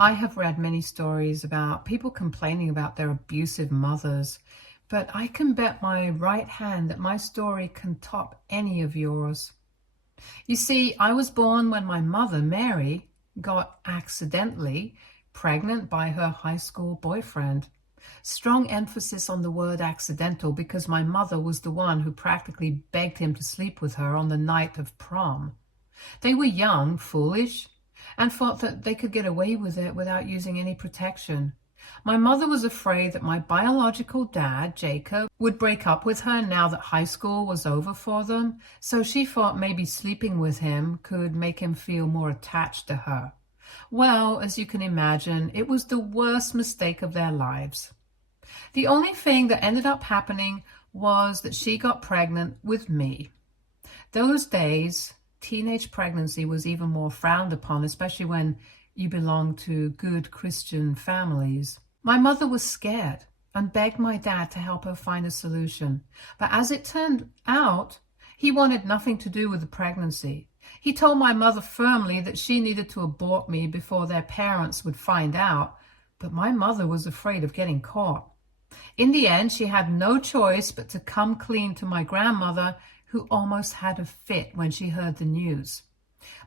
I have read many stories about people complaining about their abusive mothers, but I can bet my right hand that my story can top any of yours. You see, I was born when my mother, Mary, got accidentally pregnant by her high school boyfriend. Strong emphasis on the word accidental because my mother was the one who practically begged him to sleep with her on the night of prom. They were young, foolish, and thought that they could get away with it without using any protection. My mother was afraid that my biological dad, Jacob, would break up with her now that high school was over for them, so she thought maybe sleeping with him could make him feel more attached to her. Well, as you can imagine, it was the worst mistake of their lives. The only thing that ended up happening was that she got pregnant with me. Those days, teenage pregnancy was even more frowned upon, especially when you belong to good Christian families. My mother was scared and begged my dad to help her find a solution. But as it turned out, he wanted nothing to do with the pregnancy. He told my mother firmly that she needed to abort me before their parents would find out, but my mother was afraid of getting caught. In the end, she had no choice but to come clean to my grandmother, who almost had a fit when she heard the news.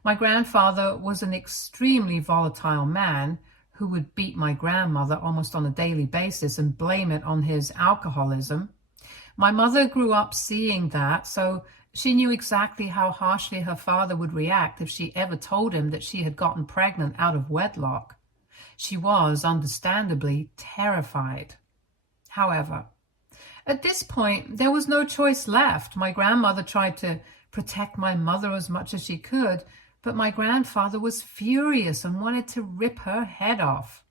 My grandfather was an extremely volatile man who would beat my grandmother almost on a daily basis and blame it on his alcoholism. My mother grew up seeing that, so she knew exactly how harshly her father would react if she ever told him that she had gotten pregnant out of wedlock. She was, understandably, terrified. However, at this point, there was no choice left. My grandmother tried to protect my mother as much as she could, but my grandfather was furious and wanted to rip her head off.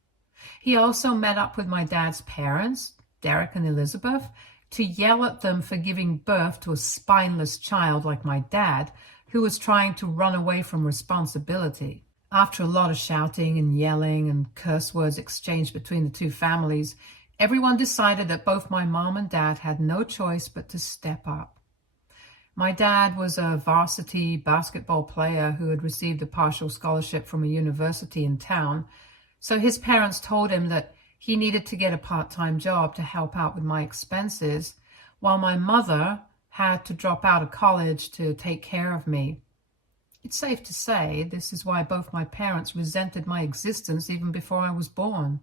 He also met up with my dad's parents, Derek and Elizabeth, to yell at them for giving birth to a spineless child like my dad, who was trying to run away from responsibility. After a lot of shouting and yelling and curse words exchanged between the two families, everyone decided that both my mom and dad had no choice but to step up. My dad was a varsity basketball player who had received a partial scholarship from a university in town, so his parents told him that he needed to get a part-time job to help out with my expenses, while my mother had to drop out of college to take care of me. It's safe to say this is why both my parents resented my existence even before I was born.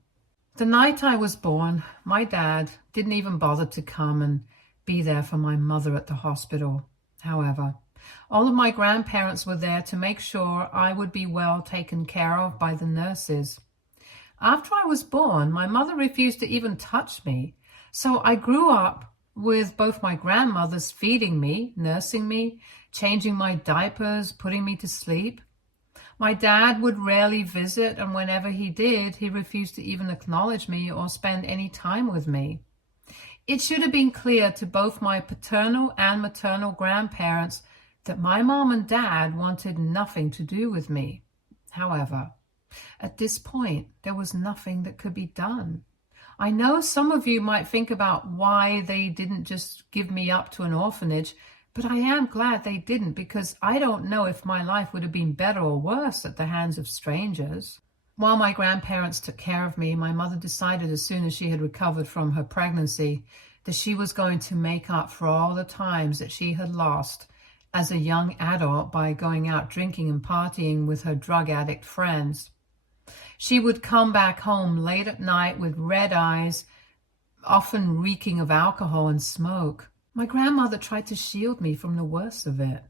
The night I was born, my dad didn't even bother to come and be there for my mother at the hospital. However, all of my grandparents were there to make sure I would be well taken care of by the nurses. After I was born, my mother refused to even touch me, so I grew up with both my grandmothers feeding me, nursing me, changing my diapers, putting me to sleep. My dad would rarely visit, and whenever he did, he refused to even acknowledge me or spend any time with me. It should have been clear to both my paternal and maternal grandparents that my mom and dad wanted nothing to do with me. However, at this point, there was nothing that could be done. I know some of you might think about why they didn't just give me up to an orphanage, but I am glad they didn't, because I don't know if my life would have been better or worse at the hands of strangers. While my grandparents took care of me, my mother decided as soon as she had recovered from her pregnancy that she was going to make up for all the times that she had lost as a young adult by going out drinking and partying with her drug addict friends. She would come back home late at night with red eyes, often reeking of alcohol and smoke. My grandmother tried to shield me from the worst of it.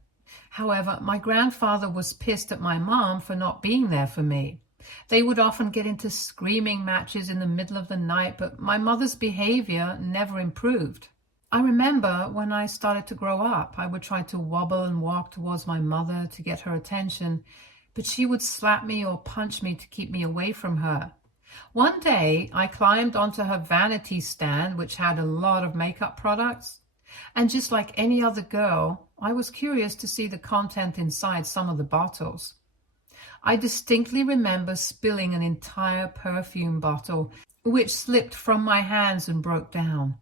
However, my grandfather was pissed at my mom for not being there for me. They would often get into screaming matches in the middle of the night, but my mother's behavior never improved. I remember when I started to grow up, I would try to wobble and walk towards my mother to get her attention, but she would slap me or punch me to keep me away from her. One day, I climbed onto her vanity stand, which had a lot of makeup products, and just like any other girl, I was curious to see the content inside some of the bottles. I distinctly remember spilling an entire perfume bottle, which slipped from my hands and broke down.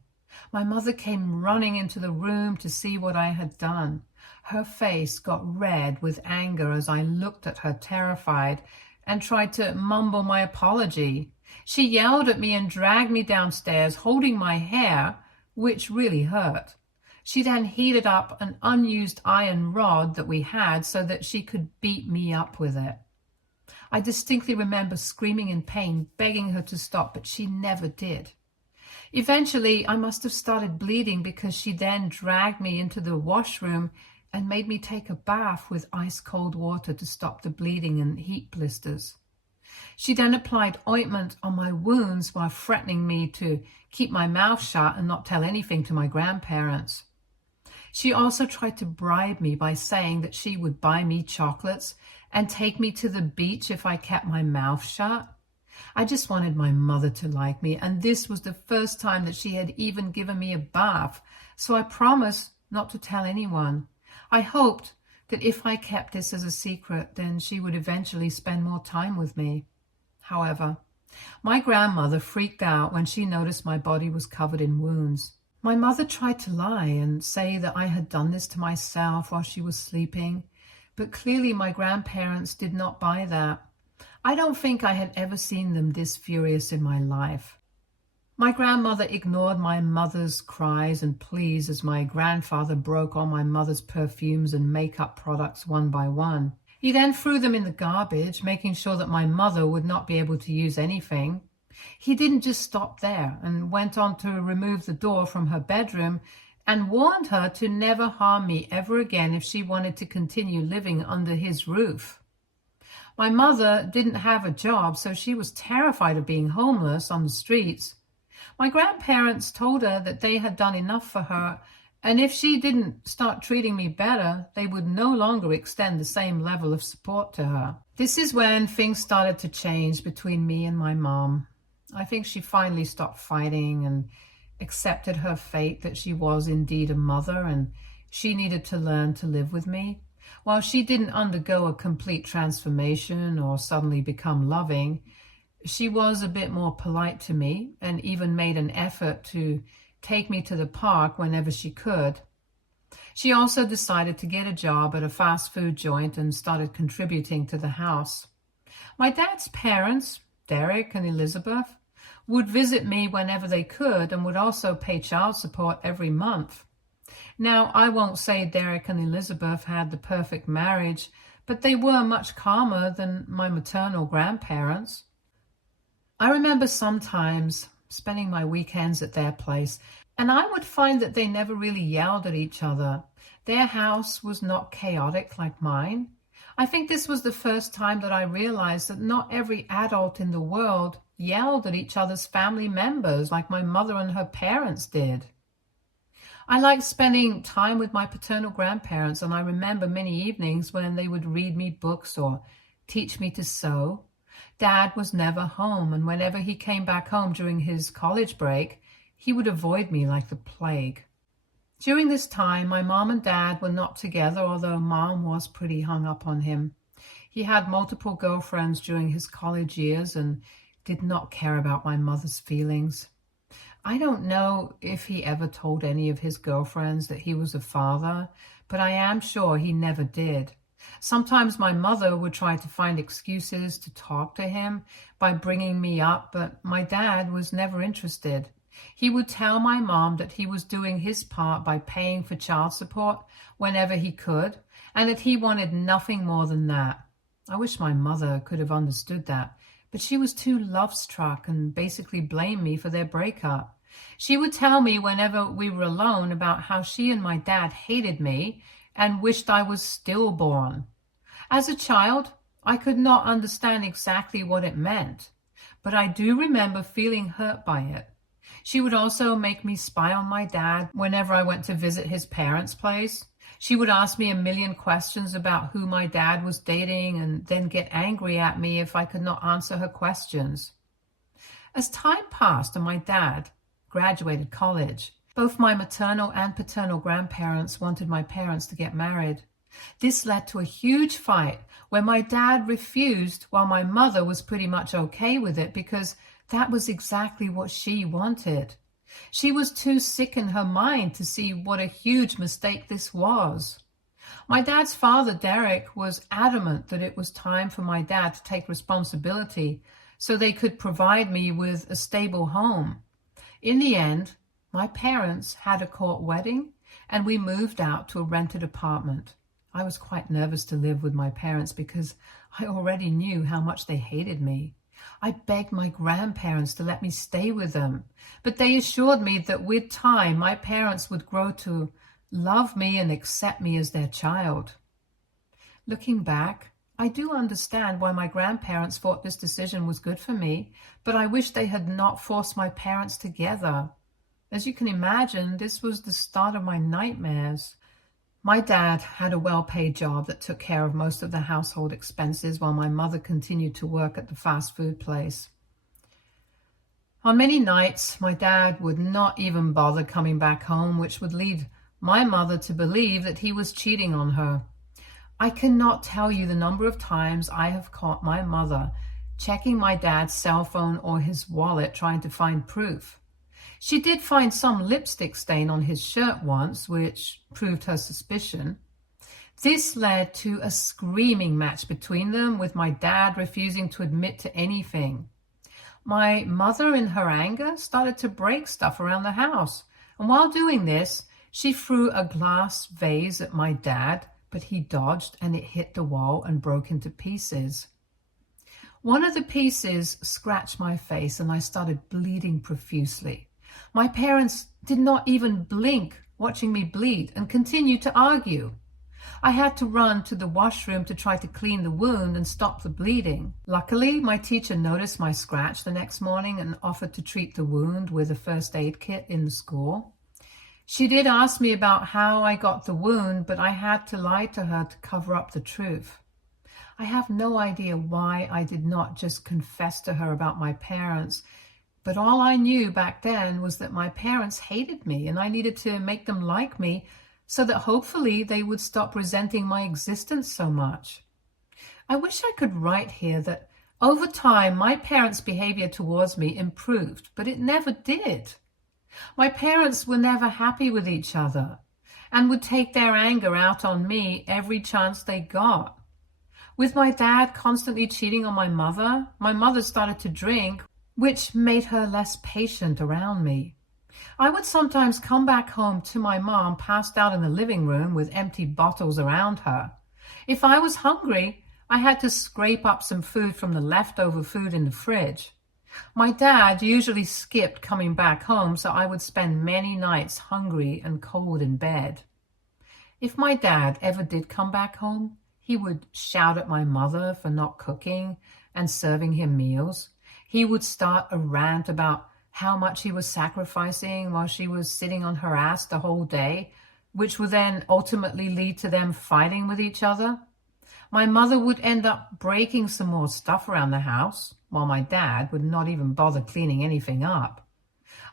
My mother came running into the room to see what I had done. Her face got red with anger as I looked at her terrified, and tried to mumble my apology. She yelled at me and dragged me downstairs, holding my hair, which really hurt. She then heated up an unused iron rod that we had so that she could beat me up with it. I distinctly remember screaming in pain, begging her to stop, but she never did. Eventually, I must have started bleeding because she then dragged me into the washroom and made me take a bath with ice-cold water to stop the bleeding and heat blisters. She then applied ointment on my wounds while threatening me to keep my mouth shut and not tell anything to my grandparents. She also tried to bribe me by saying that she would buy me chocolates and take me to the beach if I kept my mouth shut. I just wanted my mother to like me, and this was the first time that she had even given me a bath, so I promised not to tell anyone. I hoped that if I kept this as a secret, then she would eventually spend more time with me. However, my grandmother freaked out when she noticed my body was covered in wounds. My mother tried to lie and say that I had done this to myself while she was sleeping, but clearly my grandparents did not buy that. I don't think I had ever seen them this furious in my life. My grandmother ignored my mother's cries and pleas as my grandfather broke all my mother's perfumes and makeup products one by one. He then threw them in the garbage, making sure that my mother would not be able to use anything. He didn't just stop there and went on to remove the door from her bedroom and warned her to never harm me ever again if she wanted to continue living under his roof. My mother didn't have a job, so she was terrified of being homeless on the streets. My grandparents told her that they had done enough for her, and if she didn't start treating me better, they would no longer extend the same level of support to her. This is when things started to change between me and my mom. I think she finally stopped fighting and accepted her fate that she was indeed a mother and she needed to learn to live with me. While she didn't undergo a complete transformation or suddenly become loving, she was a bit more polite to me and even made an effort to take me to the park whenever she could. She also decided to get a job at a fast food joint and started contributing to the house. My dad's parents, Derek and Elizabeth, would visit me whenever they could and would also pay child support every month. Now, I won't say Derek and Elizabeth had the perfect marriage, but they were much calmer than my maternal grandparents. I remember sometimes spending my weekends at their place, and I would find that they never really yelled at each other. Their house was not chaotic like mine. I think this was the first time that I realized that not every adult in the world yelled at each other's family members like my mother and her parents did. I liked spending time with my paternal grandparents, and I remember many evenings when they would read me books or teach me to sew. Dad was never home, and whenever he came back home during his college break, he would avoid me like the plague. During this time, my mom and dad were not together, although mom was pretty hung up on him. He had multiple girlfriends during his college years and did not care about my mother's feelings. I don't know if he ever told any of his girlfriends that he was a father, but I am sure he never did. Sometimes my mother would try to find excuses to talk to him by bringing me up, but my dad was never interested. He would tell my mom that he was doing his part by paying for child support whenever he could, and that he wanted nothing more than that. I wish my mother could have understood that, but she was too love-struck and basically blamed me for their breakup. She would tell me whenever we were alone about how she and my dad hated me and wished I was stillborn. As a child, I could not understand exactly what it meant, but I do remember feeling hurt by it. She would also make me spy on my dad whenever I went to visit his parents' place. She would ask me a million questions about who my dad was dating and then get angry at me if I could not answer her questions. As time passed and my dad graduated college, both my maternal and paternal grandparents wanted my parents to get married. This led to a huge fight where my dad refused while my mother was pretty much okay with it because that was exactly what she wanted. She was too sick in her mind to see what a huge mistake this was. My dad's father, Derek, was adamant that it was time for my dad to take responsibility so they could provide me with a stable home. In the end, my parents had a court wedding and we moved out to a rented apartment. I was quite nervous to live with my parents because I already knew how much they hated me. I begged my grandparents to let me stay with them, but they assured me that with time my parents would grow to love me and accept me as their child. Looking back, I do understand why my grandparents thought this decision was good for me, but I wish they had not forced my parents together. As you can imagine, this was the start of my nightmares. My dad had a well-paid job that took care of most of the household expenses while my mother continued to work at the fast food place. On many nights, my dad would not even bother coming back home, which would lead my mother to believe that he was cheating on her. I cannot tell you the number of times I have caught my mother checking my dad's cell phone or his wallet trying to find proof. She did find some lipstick stain on his shirt once, which proved her suspicion. This led to a screaming match between them, with my dad refusing to admit to anything. My mother, in her anger, started to break stuff around the house, and while doing this, she threw a glass vase at my dad, but he dodged and it hit the wall and broke into pieces. One of the pieces scratched my face and I started bleeding profusely. My parents did not even blink watching me bleed and continued to argue. I had to run to the washroom to try to clean the wound and stop the bleeding. Luckily, my teacher noticed my scratch the next morning and offered to treat the wound with a first aid kit in the school. She did ask me about how I got the wound, but I had to lie to her to cover up the truth. I have no idea why I did not just confess to her about my parents, but all I knew back then was that my parents hated me and I needed to make them like me so that hopefully they would stop resenting my existence so much. I wish I could write here that over time my parents' behavior towards me improved, but it never did. My parents were never happy with each other and would take their anger out on me every chance they got. With my dad constantly cheating on my mother started to drink, which made her less patient around me. I would sometimes come back home to my mom passed out in the living room with empty bottles around her. If I was hungry, I had to scrape up some food from the leftover food in the fridge. My dad usually skipped coming back home, so I would spend many nights hungry and cold in bed. If my dad ever did come back home, he would shout at my mother for not cooking and serving him meals. He would start a rant about how much he was sacrificing while she was sitting on her ass the whole day, which would then ultimately lead to them fighting with each other. My mother would end up breaking some more stuff around the house, while my dad would not even bother cleaning anything up.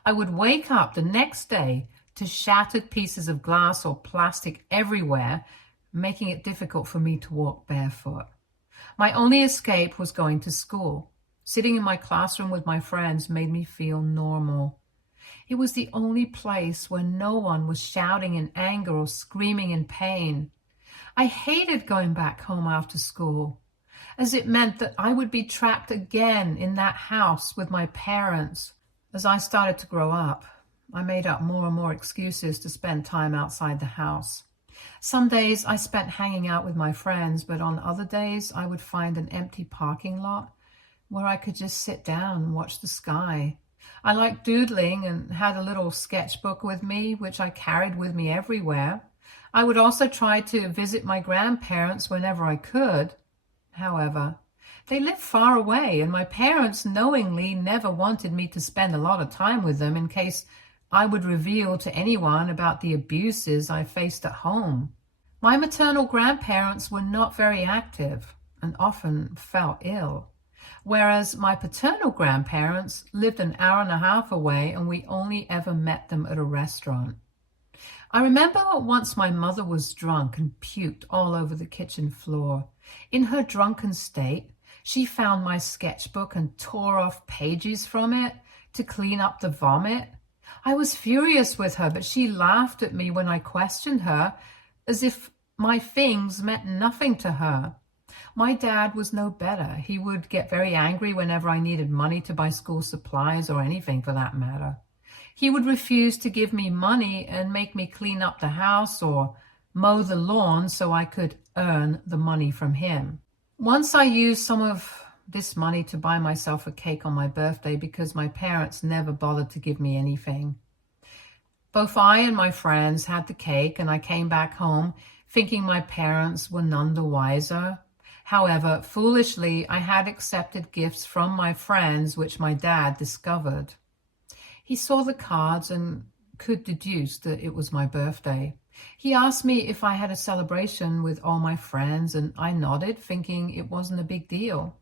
I would wake up the next day to shattered pieces of glass or plastic everywhere, making it difficult for me to walk barefoot. My only escape was going to school. Sitting in my classroom with my friends made me feel normal. It was the only place where no one was shouting in anger or screaming in pain. I hated going back home after school, as it meant that I would be trapped again in that house with my parents. As I started to grow up, I made up more and more excuses to spend time outside the house. Some days I spent hanging out with my friends, but on other days I would find an empty parking lot where I could just sit down and watch the sky. I liked doodling and had a little sketchbook with me, which I carried with me everywhere. I would also try to visit my grandparents whenever I could. However, they lived far away, and my parents knowingly never wanted me to spend a lot of time with them in case I would reveal to anyone about the abuses I faced at home. My maternal grandparents were not very active and often fell ill, whereas my paternal grandparents lived an hour and a half away and we only ever met them at a restaurant. I remember once my mother was drunk and puked all over the kitchen floor. In her drunken state, she found my sketchbook and tore off pages from it to clean up the vomit. I was furious with her, but she laughed at me when I questioned her, as if My things meant nothing to her. My dad was no better. He would get very angry whenever I needed money to buy school supplies or anything for that matter. He would refuse to give me money and make me clean up the house or mow the lawn so I could earn the money from him. Once I used some of this money to buy myself a cake on my birthday because my parents never bothered to give me anything. Both I and my friends had the cake, and I came back home thinking my parents were none the wiser. However, foolishly, I had accepted gifts from my friends, which my dad discovered. He saw the cards and could deduce that it was my birthday. He asked me if I had a celebration with all my friends, and I nodded, thinking it wasn't a big deal.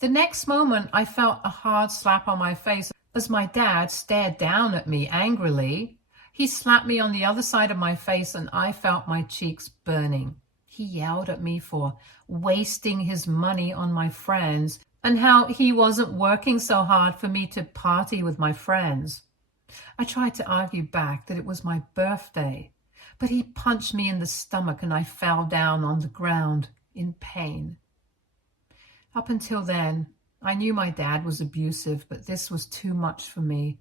The next moment, I felt a hard slap on my face as my dad stared down at me angrily. He slapped me on the other side of my face, and I felt my cheeks burning. He yelled at me for wasting his money on my friends and how he wasn't working so hard for me to party with my friends. I tried to argue back that it was my birthday, but he punched me in the stomach and I fell down on the ground in pain. Up until then, I knew my dad was abusive, but this was too much for me.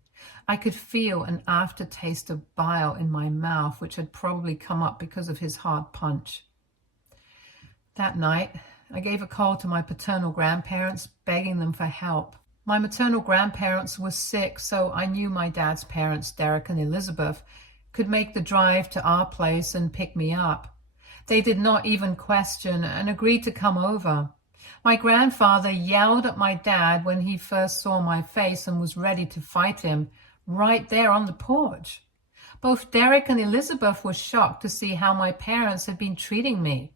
I could feel an aftertaste of bile in my mouth, which had probably come up because of his hard punch. That night, I gave a call to my paternal grandparents, begging them for help. My maternal grandparents were sick, so I knew my dad's parents, Derek and Elizabeth, could make the drive to our place and pick me up. They did not even question and agreed to come over. My grandfather yelled at my dad when he first saw my face and was ready to fight him right there on the porch. Both Derek and Elizabeth were shocked to see how my parents had been treating me.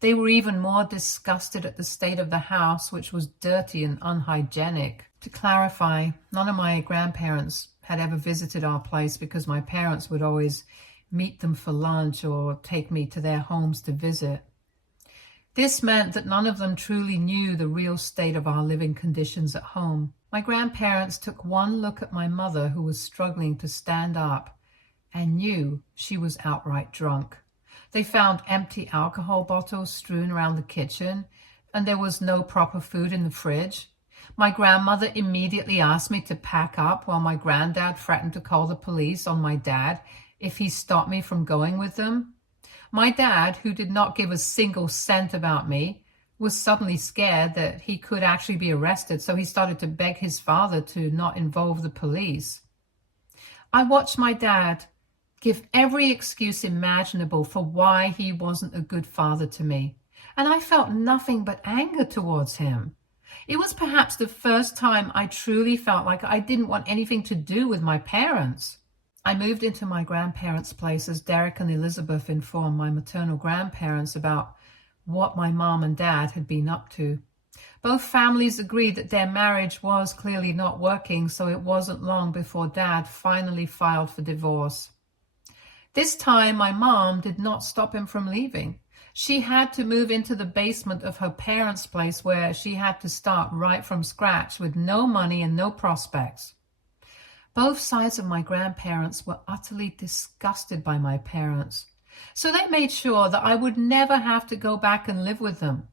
They were even more disgusted at the state of the house, which was dirty and unhygienic. To clarify, none of my grandparents had ever visited our place because my parents would always meet them for lunch or take me to their homes to visit. This meant that none of them truly knew the real state of our living conditions at home. My grandparents took one look at my mother, who was struggling to stand up, and knew she was outright drunk. They found empty alcohol bottles strewn around the kitchen, and there was no proper food in the fridge. My grandmother immediately asked me to pack up, while my granddad threatened to call the police on my dad if he stopped me from going with them. My dad, who did not give a single cent about me, was suddenly scared that he could actually be arrested, so he started to beg his father to not involve the police. I watched my dad give every excuse imaginable for why he wasn't a good father to me, and I felt nothing but anger towards him. It was perhaps the first time I truly felt like I didn't want anything to do with my parents. I moved into my grandparents' place as Derek and Elizabeth informed my maternal grandparents about what my mom and dad had been up to. Both families agreed that their marriage was clearly not working, so it wasn't long before Dad finally filed for divorce. This time, my mom did not stop him from leaving. She had to move into the basement of her parents' place, where she had to start right from scratch with no money and no prospects. Both sides of my grandparents were utterly disgusted by my parents, so they made sure that I would never have to go back and live with them.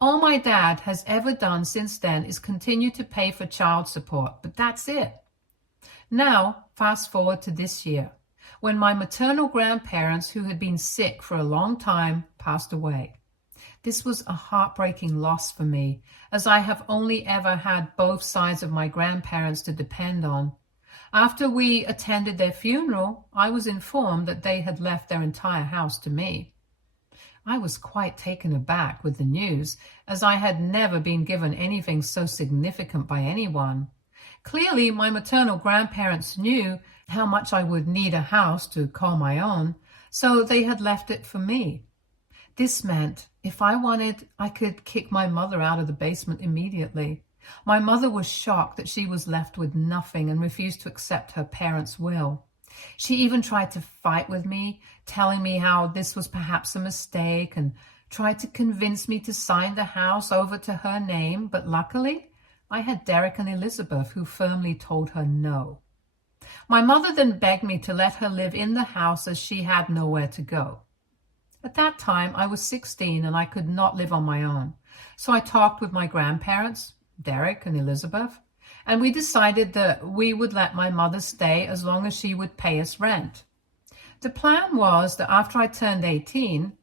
All my dad has ever done since then is continue to pay for child support, but that's it. Now, fast forward to this year, when my maternal grandparents, who had been sick for a long time, passed away. This was a heartbreaking loss for me, as I have only ever had both sides of my grandparents to depend on. After we attended their funeral, I was informed that they had left their entire house to me. I was quite taken aback with the news, as I had never been given anything so significant by anyone. Clearly, my maternal grandparents knew how much I would need a house to call my own, so they had left it for me. This meant if I wanted, I could kick my mother out of the basement immediately. My mother was shocked that she was left with nothing and refused to accept her parents' will. She even tried to fight with me, telling me how this was perhaps a mistake, and tried to convince me to sign the house over to her name, but luckily I had Derek and Elizabeth, who firmly told her no. My mother then begged me to let her live in the house as she had nowhere to go. At that time, I was 16 and I could not live on my own. So I talked with my grandparents, Derek and Elizabeth, and we decided that we would let my mother stay as long as she would pay us rent. The plan was that after I turned 18,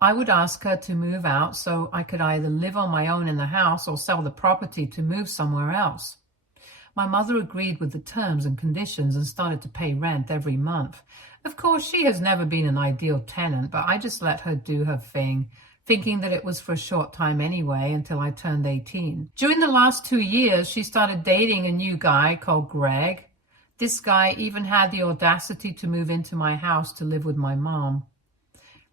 I would ask her to move out so I could either live on my own in the house or sell the property to move somewhere else. My mother agreed with the terms and conditions and started to pay rent every month. Of course, she has never been an ideal tenant, but I just let her do her thing, thinking that it was for a short time anyway until I turned 18. During the last 2 years, she started dating a new guy called Greg. This guy even had the audacity to move into my house to live with my mom.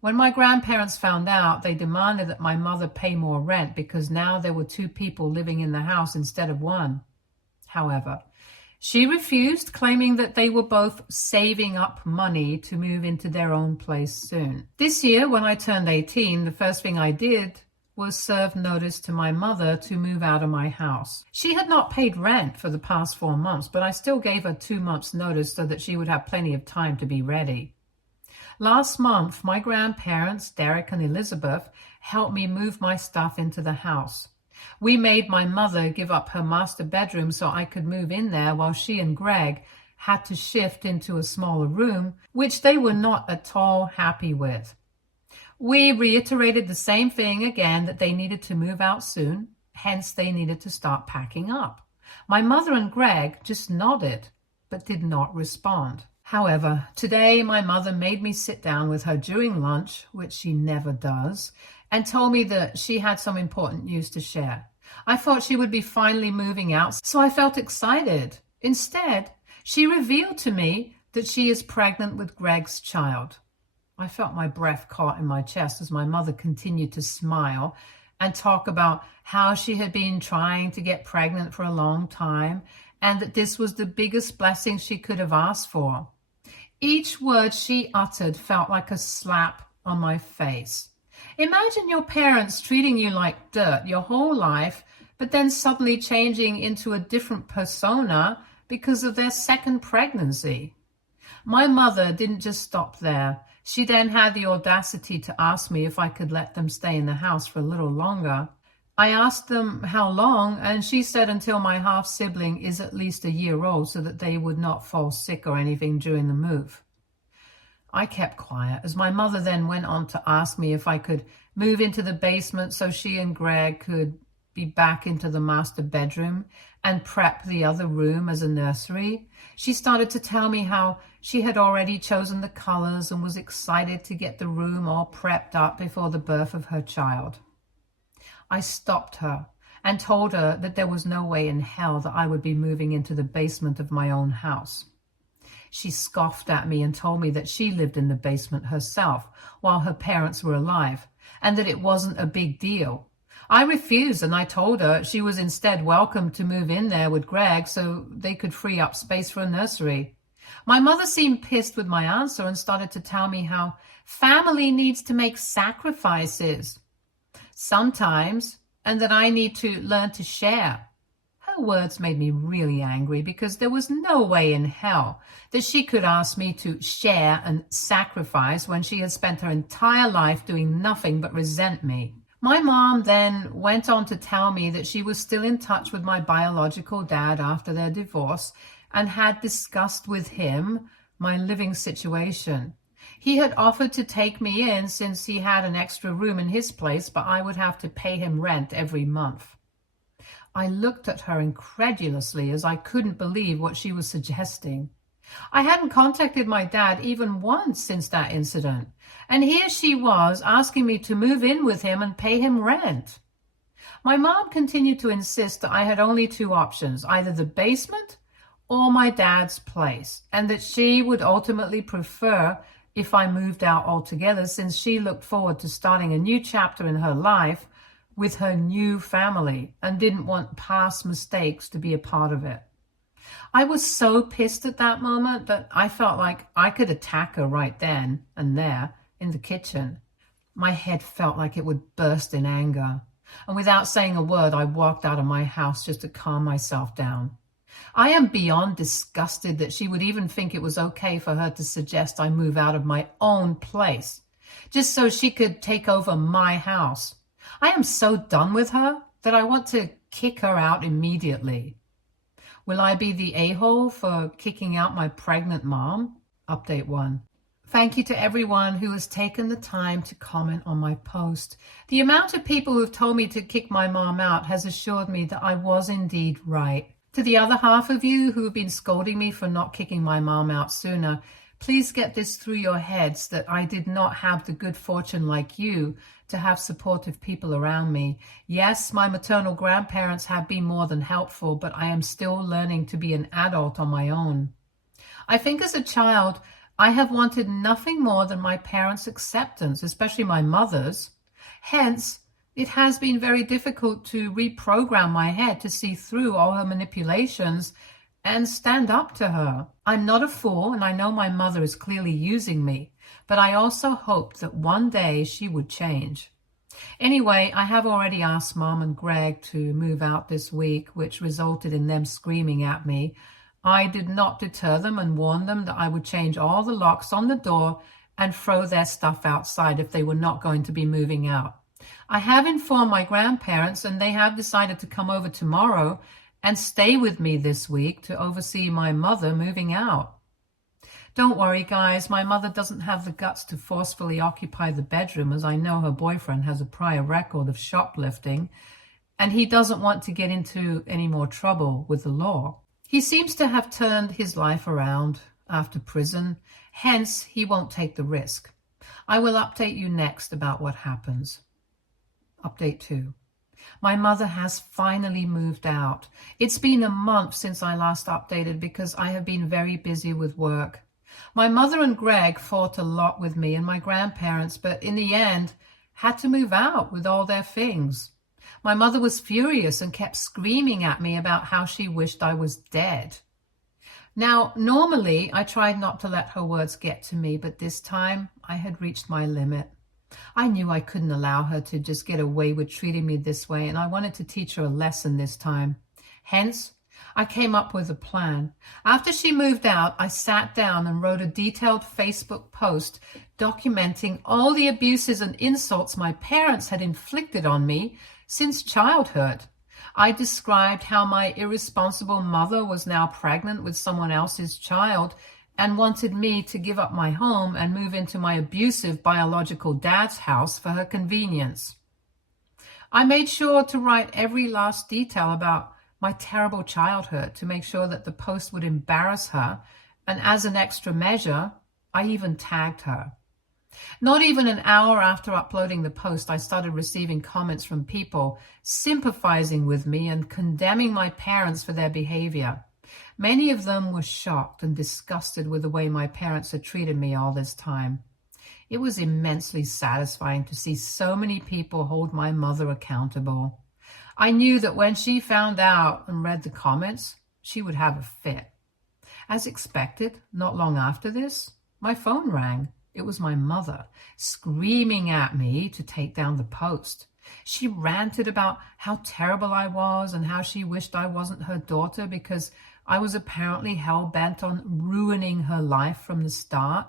When my grandparents found out, they demanded that my mother pay more rent because now there were 2 people living in the house instead of 1. However, she refused, claiming that they were both saving up money to move into their own place soon. This year, when I turned 18, the first thing I did was serve notice to my mother to move out of my house. She had not paid rent for the past 4 months, but I still gave her 2 months' notice so that she would have plenty of time to be ready. Last month, my grandparents, Derek and Elizabeth, helped me move my stuff into the house. We made my mother give up her master bedroom so I could move in there while she and Greg had to shift into a smaller room, which they were not at all happy with. We reiterated the same thing again, that they needed to move out soon, hence they needed to start packing up. My mother and Greg just nodded, but did not respond. However, today my mother made me sit down with her during lunch, which she never does, and told me that she had some important news to share. I thought she would be finally moving out, so I felt excited. Instead, she revealed to me that she is pregnant with Greg's child. I felt my breath caught in my chest as my mother continued to smile and talk about how she had been trying to get pregnant for a long time and that this was the biggest blessing she could have asked for. Each word she uttered felt like a slap on my face. Imagine your parents treating you like dirt your whole life, but then suddenly changing into a different persona because of their second pregnancy. My mother didn't just stop there. She then had the audacity to ask me if I could let them stay in the house for a little longer. I asked them how long, and she said until my half-sibling is at least a year old so that they would not fall sick or anything during the move. I kept quiet as my mother then went on to ask me if I could move into the basement so she and Greg could be back into the master bedroom and prep the other room as a nursery. She started to tell me how she had already chosen the colors and was excited to get the room all prepped up before the birth of her child. I stopped her and told her that there was no way in hell that I would be moving into the basement of my own house. She scoffed at me and told me that she lived in the basement herself while her parents were alive and that it wasn't a big deal. I refused, and I told her she was instead welcome to move in there with Greg so they could free up space for a nursery. My mother seemed pissed with my answer and started to tell me how family needs to make sacrifices sometimes and that I need to learn to share. Her words made me really angry because there was no way in hell that she could ask me to share and sacrifice when she had spent her entire life doing nothing but resent me. My mom then went on to tell me that she was still in touch with my biological dad after their divorce and had discussed with him my living situation. He had offered to take me in since he had an extra room in his place, but I would have to pay him rent every month. I looked at her incredulously as I couldn't believe what she was suggesting. I hadn't contacted my dad even once since that incident, and here she was asking me to move in with him and pay him rent. My mom continued to insist that I had only 2 options, either the basement or my dad's place, and that she would ultimately prefer if I moved out altogether since she looked forward to starting a new chapter in her life with her new family and didn't want past mistakes to be a part of it. I was so pissed at that moment that I felt like I could attack her right then and there in the kitchen. My head felt like it would burst in anger, and without saying a word, I walked out of my house just to calm myself down. I am beyond disgusted that she would even think it was okay for her to suggest I move out of my own place. just so she could take over my house. I am so done with her that I want to kick her out immediately. Will I be the a-hole for kicking out my pregnant mom? Update 1. Thank you to everyone who has taken the time to comment on my post. The amount of people who have told me to kick my mom out has assured me that I was indeed right. To the other half of you who have been scolding me for not kicking my mom out sooner, please get this through your heads that I did not have the good fortune like you to have supportive people around me. Yes, my maternal grandparents have been more than helpful, but I am still learning to be an adult on my own. I think as a child, I have wanted nothing more than my parents' acceptance, especially my mother's. Hence, it has been very difficult to reprogram my head to see through all her manipulations and stand up to her. I'm not a fool, and I know my mother is clearly using me, but I also hoped that one day she would change. Anyway, I have already asked Mom and Greg to move out this week, which resulted in them screaming at me. I did not deter them and warn them that I would change all the locks on the door and throw their stuff outside if they were not going to be moving out. I have informed my grandparents, and they have decided to come over tomorrow and stay with me this week to oversee my mother moving out. Don't worry, guys, my mother doesn't have the guts to forcefully occupy the bedroom, as I know her boyfriend has a prior record of shoplifting, and he doesn't want to get into any more trouble with the law. He seems to have turned his life around after prison, hence he won't take the risk. I will update you next about what happens. Update 2. My mother has finally moved out. It's been a month since I last updated because I have been very busy with work. My mother and Greg fought a lot with me and my grandparents, but in the end had to move out with all their things. My mother was furious and kept screaming at me about how she wished I was dead. Now, normally I tried not to let her words get to me, but this time I had reached my limit. I knew I couldn't allow her to just get away with treating me this way, and I wanted to teach her a lesson this time. Hence, I came up with a plan. After she moved out, I sat down and wrote a detailed Facebook post documenting all the abuses and insults my parents had inflicted on me since childhood. I described how my irresponsible mother was now pregnant with someone else's child and wanted me to give up my home and move into my abusive biological dad's house for her convenience. I made sure to write every last detail about my terrible childhood to make sure that the post would embarrass her, and as an extra measure, I even tagged her. Not even an hour after uploading the post, I started receiving comments from people sympathizing with me and condemning my parents for their behavior. Many of them were shocked and disgusted with the way my parents had treated me all this time. It was immensely satisfying to see so many people hold my mother accountable. I knew that when she found out and read the comments, she would have a fit. As expected, not long after this, my phone rang. It was my mother, screaming at me to take down the post. She ranted about how terrible I was and how she wished I wasn't her daughter because I was apparently hell-bent on ruining her life from the start.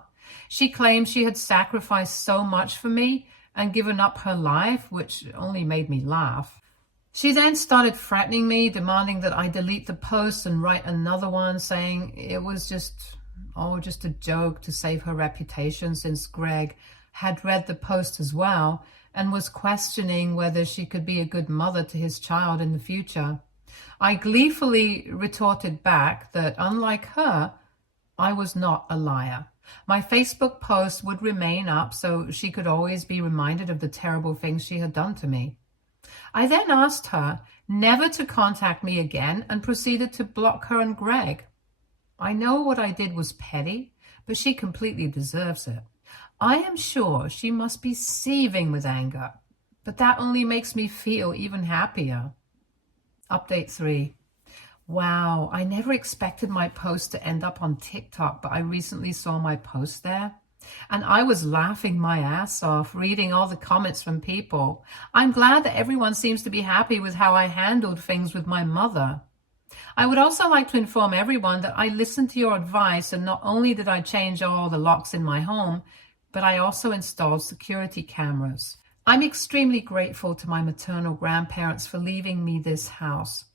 She claimed she had sacrificed so much for me and given up her life, which only made me laugh. She then started threatening me, demanding that I delete the post and write another one, saying it was just a joke to save her reputation, since Greg had read the post as well and was questioning whether she could be a good mother to his child in the future. I gleefully retorted back that, unlike her, I was not a liar. My Facebook post would remain up so she could always be reminded of the terrible things she had done to me. I then asked her never to contact me again and proceeded to block her and Greg. I know what I did was petty, but she completely deserves it. I am sure she must be seething with anger, but that only makes me feel even happier. Update 3. Wow, I never expected my post to end up on TikTok, but I recently saw my post there. And I was laughing my ass off, reading all the comments from people. I'm glad that everyone seems to be happy with how I handled things with my mother. I would also like to inform everyone that I listened to your advice, and not only did I change all the locks in my home, but I also installed security cameras. I'm extremely grateful to my maternal grandparents for leaving me this house,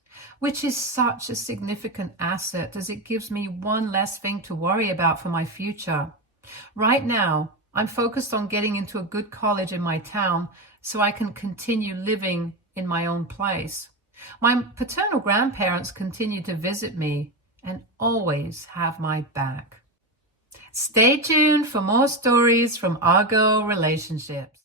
which is such a significant asset as it gives me one less thing to worry about for my future. Right now, I'm focused on getting into a good college in my town so I can continue living in my own place. My paternal grandparents continue to visit me and always have my back. Stay tuned for more stories from Argo Relationships.